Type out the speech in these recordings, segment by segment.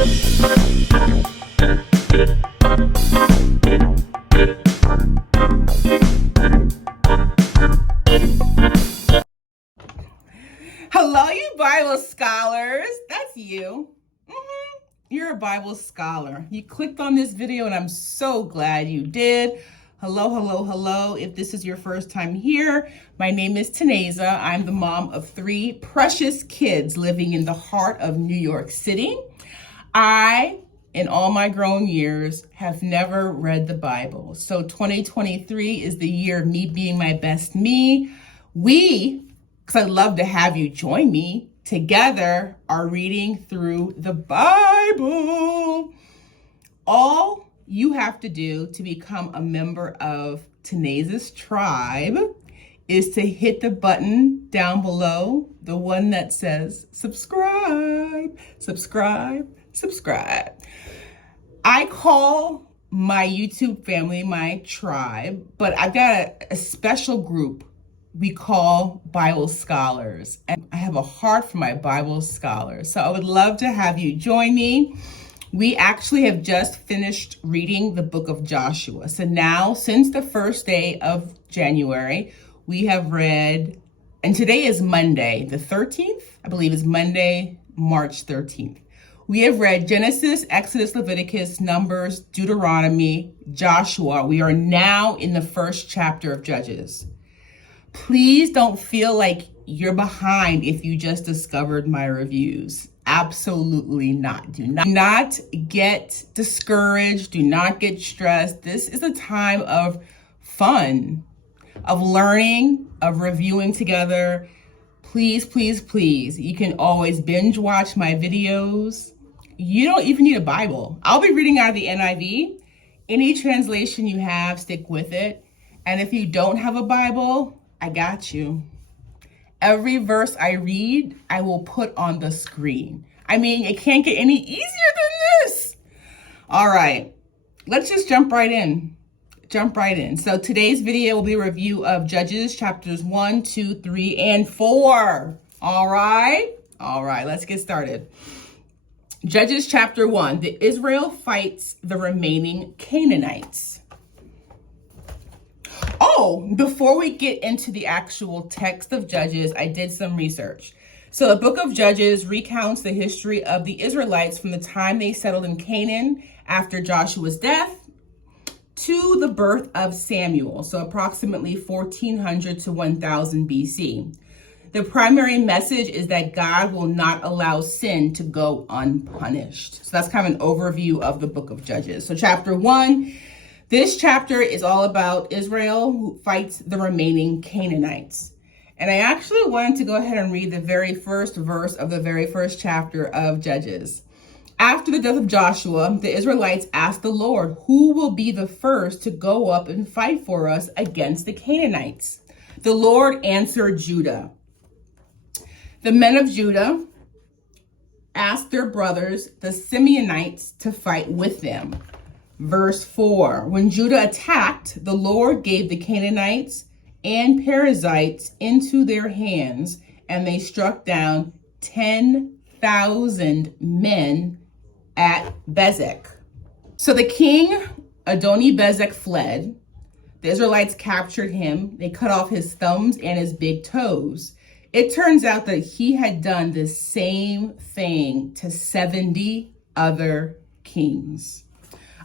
Hello, you Bible scholars. That's you. You're a Bible scholar. You clicked on this video and I'm so glad you did. Hello, hello, hello. If this is your first time here, my name is Taneza. I'm the mom of 3 precious kids living in the heart of New York City. I, in all my grown years, have never read the Bible. So 2023 is the year of me being my best me. Because I'd love to have you join me, together are reading through the Bible. All you have to do to become a member of Taneza's tribe is to hit the button down below, the one that says subscribe, subscribe, subscribe. I call my YouTube family my tribe, but I've got a special group we call Bible scholars. And I have a heart for my Bible scholars. So I would love to have you join me. We actually have just finished reading the book of Joshua. So now, since the first day of January, we have read, and today is Monday, the 13th, I believe is Monday, March 13th. We have read Genesis, Exodus, Leviticus, Numbers, Deuteronomy, Joshua. We are now in the first chapter of Judges. Please don't feel like you're behind if you just discovered my reviews. Absolutely not. Do not get discouraged. Do not get stressed. This is a time of fun, of learning, of reviewing together. Please, please, please. You can always binge watch my videos. You don't even need a Bible. I'll be reading out of the NIV. Any translation you have, stick with it. And if you don't have a Bible, I got you. Every verse I read, I will put on the screen. I mean, it can't get any easier than this. All right, let's just jump right in. So today's video will be a review of Judges chapters 1, 2, 3, and 4. All right, let's get started. Judges chapter 1, Israel fights the remaining Canaanites. Oh, before we get into the actual text of Judges, I did some research. So the book of Judges recounts the history of the Israelites from the time they settled in Canaan after Joshua's death to the birth of Samuel, so approximately 1400 to 1000 BC. The primary message is that God will not allow sin to go unpunished. So that's kind of an overview of the book of Judges. So chapter 1, this chapter is all about Israel who fights the remaining Canaanites. And I actually wanted to go ahead and read the very first verse of the very first chapter of Judges. After the death of Joshua, the Israelites asked the Lord, who will be the first to go up and fight for us against the Canaanites? The Lord answered Judah. The men of Judah asked their brothers, the Simeonites, to fight with them. Verse 4, when Judah attacked, the Lord gave the Canaanites and Perizzites into their hands, and they struck down 10,000 men at Bezek. So the king, Adoni-Bezek, fled. The Israelites captured him. They cut off his thumbs and his big toes. It turns out that he had done the same thing to 70 other kings.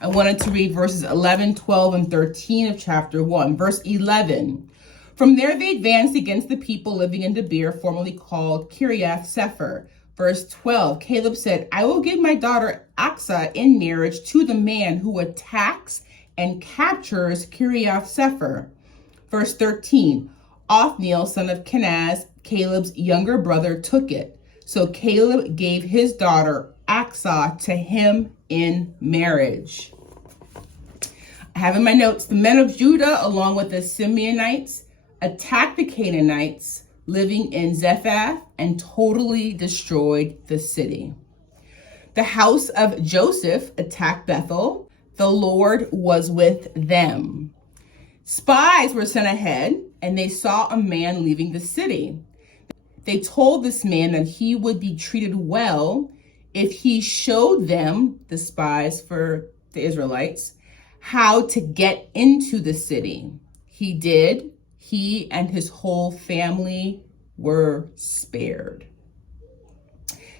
I wanted to read verses 11, 12, and 13 of chapter 1. Verse 11. From there they advanced against the people living in Debir, formerly called Kiriath Sefer. Verse 12. Caleb said, I will give my daughter Aksa in marriage to the man who attacks and captures Kiriath Sefer. Verse 13. Othniel, son of Kenaz, Caleb's younger brother, took it. So Caleb gave his daughter Aksa to him in marriage. I have in my notes, the men of Judah, along with the Simeonites, attacked the Canaanites living in Zephath and totally destroyed the city. The house of Joseph attacked Bethel. The Lord was with them. Spies were sent ahead, and they saw a man leaving the city. They told this man that he would be treated well if he showed them, the spies for the Israelites, how to get into the city. He did. He and his whole family were spared.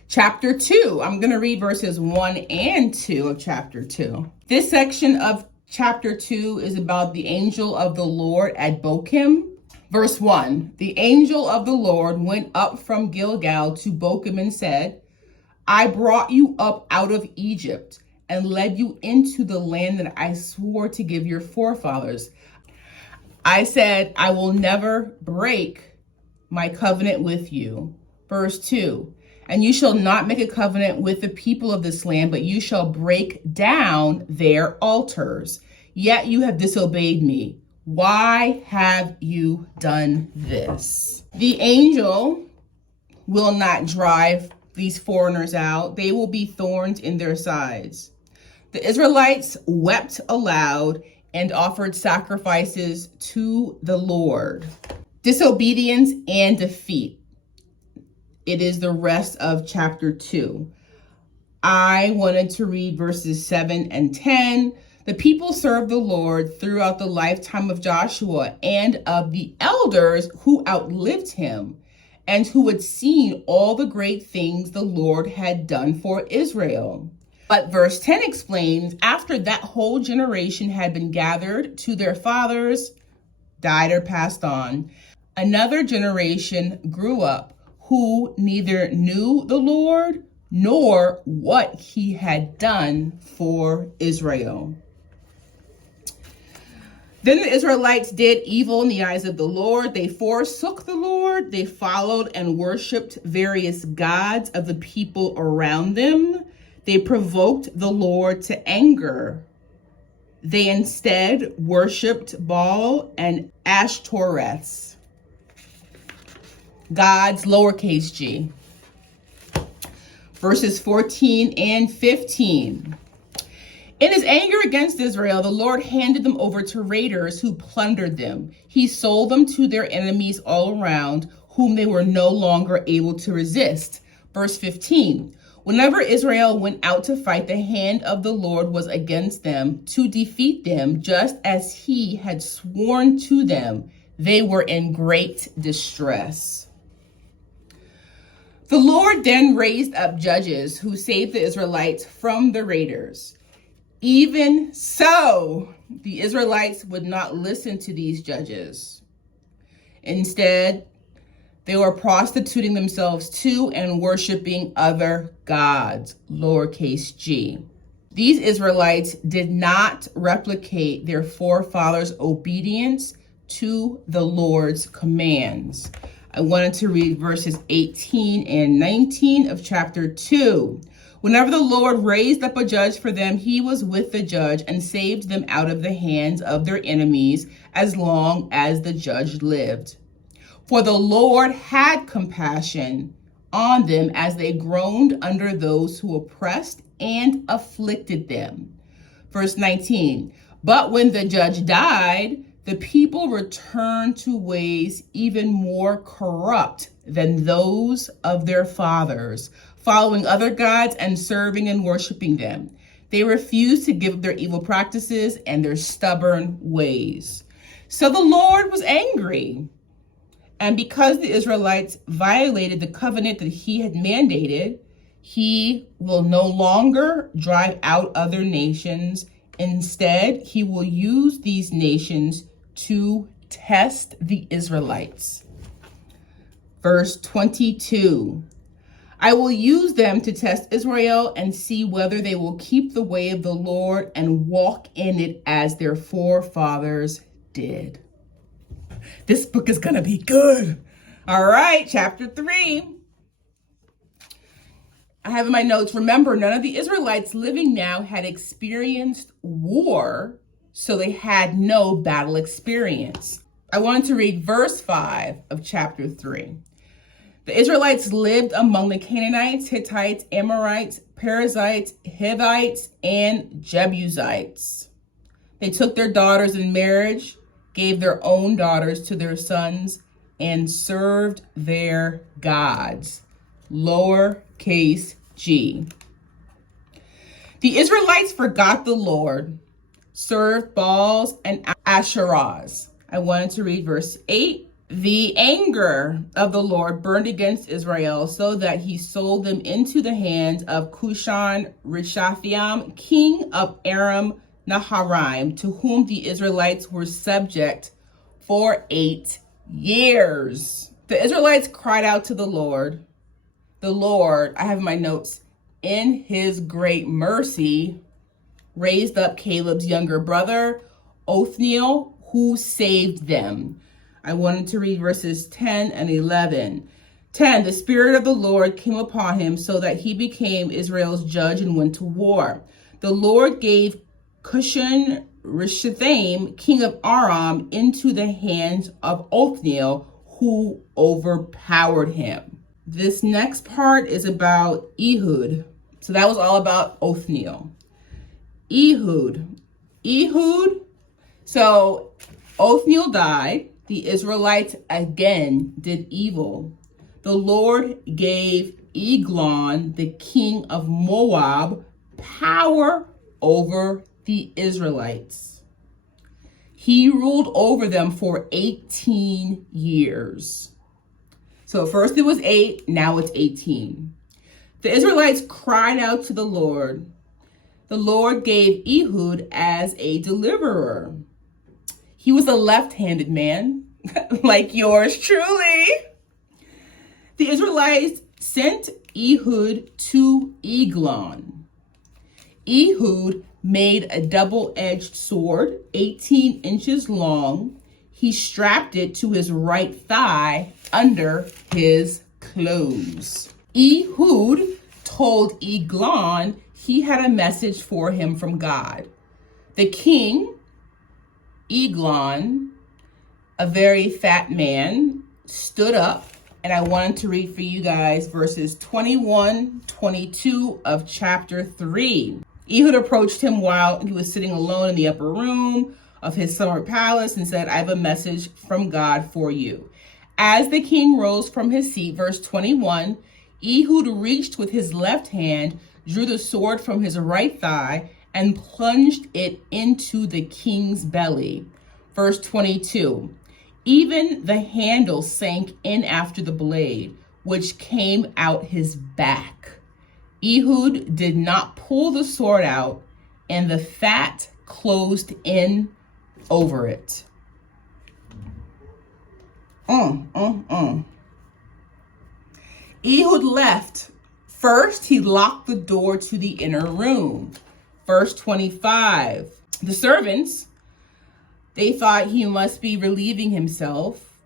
Chapter 2, I'm going to read verses 1 and 2 of chapter 2. This section of chapter 2 is about the angel of the Lord at Bochim. Verse 1, the angel of the Lord went up from Gilgal to Bochim and said, I brought you up out of Egypt and led you into the land that I swore to give your forefathers. I said, I will never break my covenant with you. Verse 2, and you shall not make a covenant with the people of this land, but you shall break down their altars. Yet you have disobeyed me. Why have you done this? The angel will not drive these foreigners out. They will be thorns in their sides. The Israelites wept aloud and offered sacrifices to the Lord. Disobedience and defeat. It is the rest of chapter 2. I wanted to read verses 7 and 10. The people served the Lord throughout the lifetime of Joshua and of the elders who outlived him and who had seen all the great things the Lord had done for Israel. But verse 10 explains, after that whole generation had been gathered to their fathers, died or passed on, another generation grew up who neither knew the Lord nor what he had done for Israel. Then the Israelites did evil in the eyes of the Lord. They forsook the Lord. They followed and worshiped various gods of the people around them. They provoked the Lord to anger. They instead worshiped Baal and Ashtoreth, God's lowercase g. Verses 14 and 15. In his anger against Israel, the Lord handed them over to raiders who plundered them. He sold them to their enemies all around, whom they were no longer able to resist. Verse 15. Whenever Israel went out to fight, the hand of the Lord was against them to defeat them, just as he had sworn to them. They were in great distress. The Lord then raised up judges who saved the Israelites from the raiders. Even so, the Israelites would not listen to these judges. Instead, they were prostituting themselves to and worshiping other gods, lowercase g. These Israelites did not replicate their forefathers' obedience to the Lord's commands. I wanted to read verses 18 and 19 of chapter 2. Whenever the Lord raised up a judge for them, he was with the judge and saved them out of the hands of their enemies as long as the judge lived. For the Lord had compassion on them as they groaned under those who oppressed and afflicted them. Verse 19, but when the judge died, the people returned to ways even more corrupt than those of their fathers, following other gods and serving and worshiping them. They refused to give up their evil practices and their stubborn ways. So the Lord was angry. And because the Israelites violated the covenant that he had mandated, he will no longer drive out other nations. Instead, he will use these nations to test the Israelites. Verse 22, I will use them to test Israel and see whether they will keep the way of the Lord and walk in it as their forefathers did. This book is going to be good. All right, chapter 3. I have in my notes, remember, none of the Israelites living now had experienced war, so they had no battle experience. I wanted to read verse 5 of chapter 3. The Israelites lived among the Canaanites, Hittites, Amorites, Perizzites, Hivites, and Jebusites. They took their daughters in marriage, gave their own daughters to their sons, and served their gods. Lowercase g. The Israelites forgot the Lord, served Baals and Asherahs. I wanted to read verse 8. The anger of the Lord burned against Israel so that he sold them into the hands of Cushan Rishathaim, king of Aram Naharaim, to whom the Israelites were subject for 8 years. The Israelites cried out to the Lord. The Lord, I have my notes, in his great mercy, raised up Caleb's younger brother, Othniel, who saved them. I wanted to read verses 10 and 11. 10, the Spirit of the Lord came upon him so that he became Israel's judge and went to war. The Lord gave Cushan Rishathaim, king of Aram, into the hands of Othniel, who overpowered him. This next part is about Ehud. So that was all about Othniel. Ehud. So Othniel died. The Israelites again did evil. The Lord gave Eglon, the king of Moab, power over the Israelites. He ruled over them for 18 years. So first it was 8, now it's 18. The Israelites cried out to the Lord. The Lord gave Ehud as a deliverer. He was a left-handed man, like yours truly. The Israelites sent Ehud to Eglon. Ehud made a double-edged sword, 18 inches long. He strapped it to his right thigh under his clothes. Ehud told Eglon he had a message for him from God. The king, Eglon, a very fat man, stood up, and I wanted to read for you guys verses 21, 22 of chapter 3. Ehud approached him while he was sitting alone in the upper room of his summer palace and said, I have a message from God for you. As the king rose from his seat, verse 21, Ehud reached with his left hand, drew the sword from his right thigh, and plunged it into the king's belly. Verse 22, even the handle sank in after the blade, which came out his back. Ehud did not pull the sword out, and the fat closed in over it. Ehud left. First, he locked the door to the inner room. Verse 25, the servants, they thought he must be relieving himself.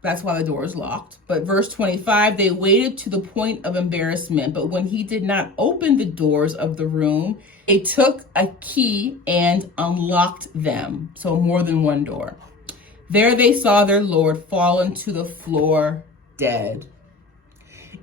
That's why the door is locked. But verse 25, they waited to the point of embarrassment. But when he did not open the doors of the room, they took a key and unlocked them. So more than one door. There they saw their Lord fallen to the floor dead.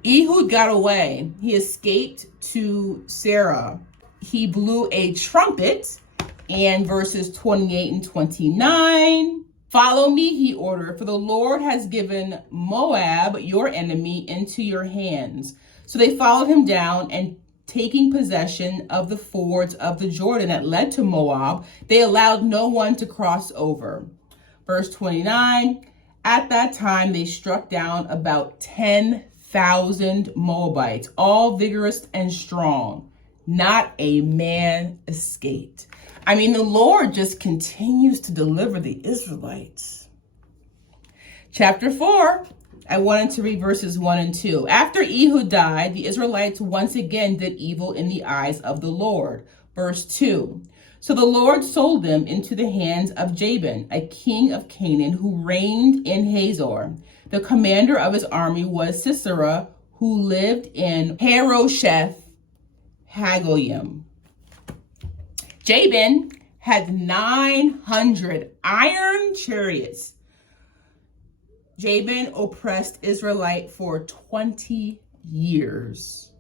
Ehud got away. He escaped to Sarah. He blew a trumpet, and verses 28 and 29, follow me, he ordered, for the Lord has given Moab, your enemy, into your hands. So they followed him down, and taking possession of the fords of the Jordan that led to Moab, they allowed no one to cross over. Verse 29, at that time they struck down about 10,000 Moabites, all vigorous and strong. Not a man escaped. I mean, the Lord just continues to deliver the Israelites. Chapter 4, I wanted to read verses 1 and 2. After Ehud died, the Israelites once again did evil in the eyes of the Lord. Verse 2, so the Lord sold them into the hands of Jabin, a king of Canaan, who reigned in Hazor. The commander of his army was Sisera, who lived in Harosheth Hagoyim. Jabin had 900 iron chariots. Jabin oppressed Israelite for 20 years.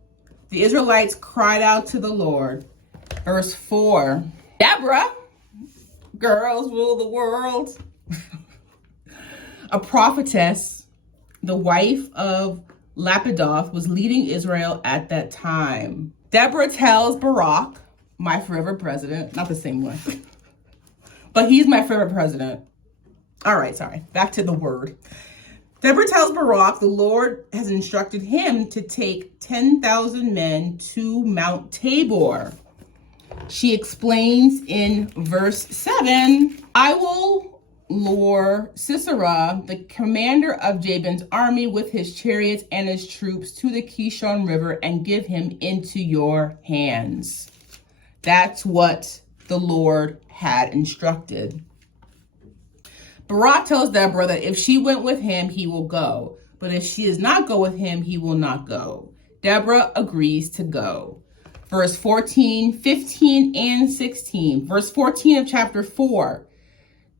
The Israelites cried out to the Lord. Verse 4, Deborah, girls rule the world. A prophetess, the wife of Lapidoth, was leading Israel at that time. Deborah tells Barak, my forever president. Not the same one. But he's my forever president. All right, sorry. Back to the word. Deborah tells Barak the Lord has instructed him to take 10,000 men to Mount Tabor. She explains in verse 7, I will lure Sisera, the commander of Jabin's army, with his chariots and his troops to the Kishon River and give him into your hands. That's what the Lord had instructed. Barak tells Deborah that if she went with him, he will go. But if she does not go with him, he will not go. Deborah agrees to go. Verse 14, 15, and 16. Verse 14 of chapter 4.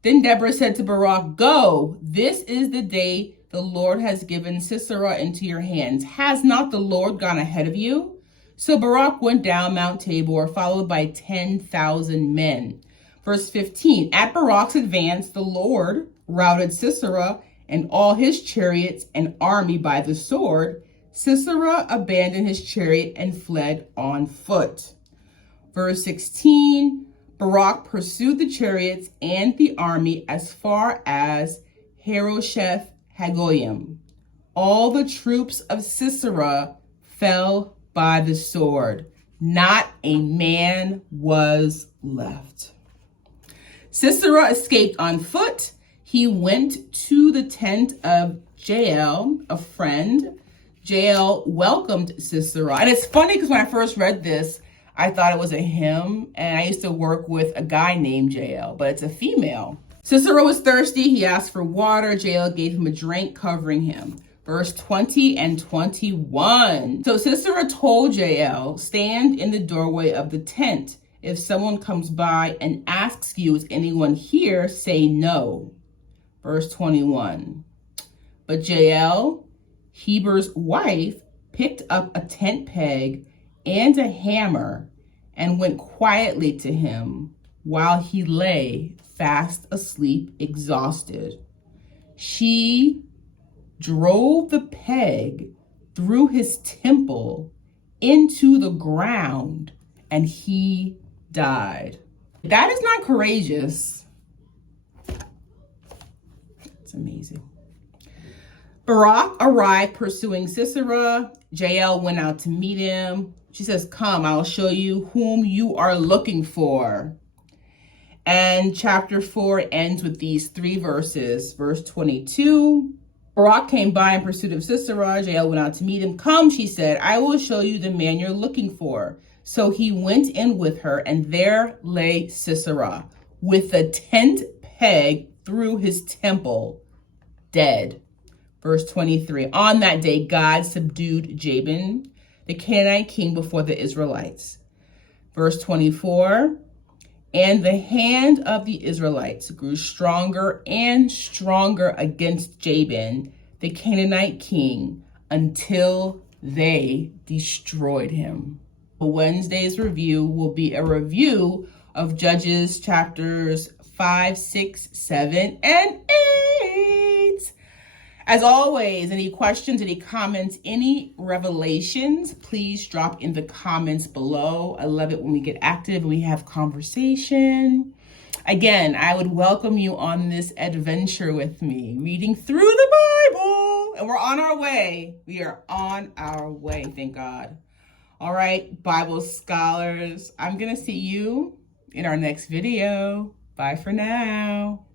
Then Deborah said to Barak, go, this is the day the Lord has given Sisera into your hands. Has not the Lord gone ahead of you? So Barak went down Mount Tabor, followed by 10,000 men. Verse 15, at Barak's advance, the Lord routed Sisera and all his chariots and army by the sword. Sisera abandoned his chariot and fled on foot. Verse 16, Barak pursued the chariots and the army as far as Harosheth Hagoyim. All the troops of Sisera fell by the sword. Not a man was left. Sisera escaped on foot. He went to the tent of Jael, a friend. Jael welcomed Sisera. And it's funny because when I first read this, I thought it was a him. And I used to work with a guy named Jael, but it's a female. Sisera was thirsty. He asked for water. Jael gave him a drink, covering him. Verse 20 and 21. So Sisera told Jael, stand in the doorway of the tent. If someone comes by and asks you, is anyone here? Say no. Verse 21. But Jael, Heber's wife, picked up a tent peg and a hammer and went quietly to him while he lay fast asleep, exhausted. She drove the peg through his temple into the ground, and he died. That is not courageous. It's amazing. Barak arrived pursuing Sisera. Jael went out to meet him. She says, come, I'll show you whom you are looking for. And chapter 4 ends with these 3 verses. Verse 22, Barak came by in pursuit of Sisera. Jael went out to meet him. Come, she said, I will show you the man you're looking for. So he went in with her, and there lay Sisera with a tent peg through his temple, dead. Verse 23, on that day, God subdued Jabin, the Canaanite king, before the Israelites. Verse 24, and the hand of the Israelites grew stronger and stronger against Jabin, the Canaanite king, until they destroyed him. Wednesday's review will be a review of Judges chapters 5, 6, 7, and 8. As always, any questions, any comments, any revelations, please drop in the comments below. I love it when we get active and we have conversation. Again, I would welcome you on this adventure with me, reading through the Bible. And we're on our way. We are on our way, thank God. All right, Bible scholars, I'm going to see you in our next video. Bye for now.